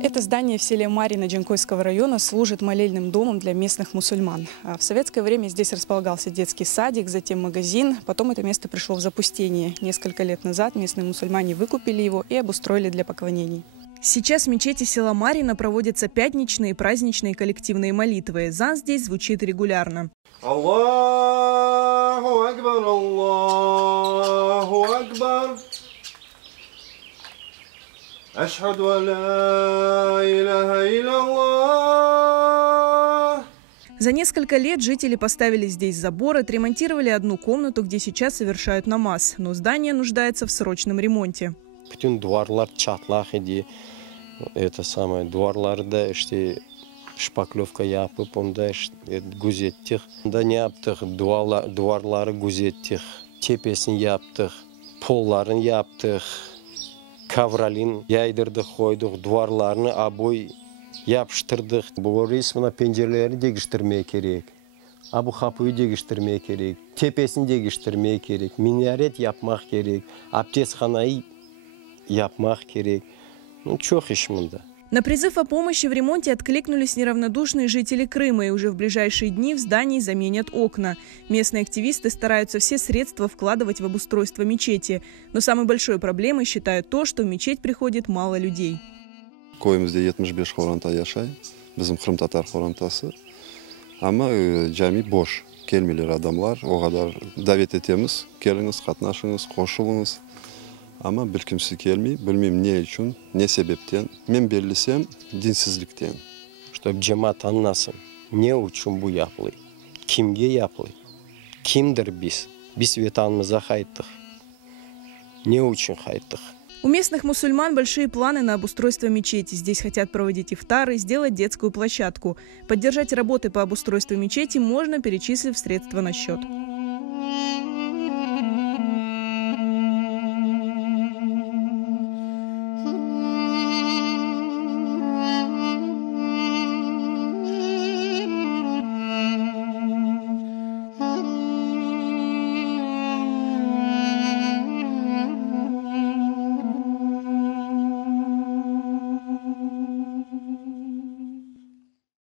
Это здание в селе Марина Джанкойского района служит молельным домом для местных мусульман. В советское время здесь располагался детский садик, затем магазин. Потом это место пришло в запустение. Несколько лет назад местные мусульмане выкупили его и обустроили для поклонений. Сейчас в мечети села Марина проводятся пятничные, праздничные коллективные молитвы. Азан здесь звучит регулярно. Аллаху Акбар, Аллаху Акбар. Ашхаду ан ла иляха илляллах. За несколько лет жители поставили здесь забор, отремонтировали одну комнату, где сейчас совершают намаз. Но здание нуждается в срочном ремонте. Bütün duvarlar çatlak idi. Это самое, duvarlarda işte şpaklövka yapıp onda gözettik. Onda ne yaptık? Duvarları gözettik. Tepesini yaptık. Pollarını yaptık. Kavralin yaydırdık, koyduk. Duvarlarını aboy yapıştırdık. Bu resmine pencereleri değiştirmeye gerek. Bu kapıyı değiştirmeye gerek. Tepesini değiştirmeye gerek. Minaret yapmak gerek. Abdesthanayı yapmak gerek. Çok iş bunda. На призыв о помощи в ремонте откликнулись неравнодушные жители Крыма, и уже в ближайшие дни в здании заменят окна. Местные активисты стараются все средства вкладывать в обустройство мечети. Но самой большой проблемой считают то, что в мечеть приходит мало людей. Koyumuzda 75 xoranta yaşay, bizim Kırım Tatar xorantası. Ama cami boş, gelmiyorlar adamlar. O kadar davet etemiz, geliniz, katnaşınız, koşulunuz. Ama bir kimse gelmiyor, bilmem ne için, ne sebepten. Ben bellisem dinsizlikten. Чтобы cemaat anlasın, ne için bu yapılıyor, kimge yapılıyor, kimdir biz? Biz vatanımıza kayıttık. Ne için kayıttık? У местных мусульман большие планы на обустройство мечети. Здесь хотят проводить ифтары, сделать детскую площадку. Поддержать работы по обустройству мечети можно, перечислив средства на счет.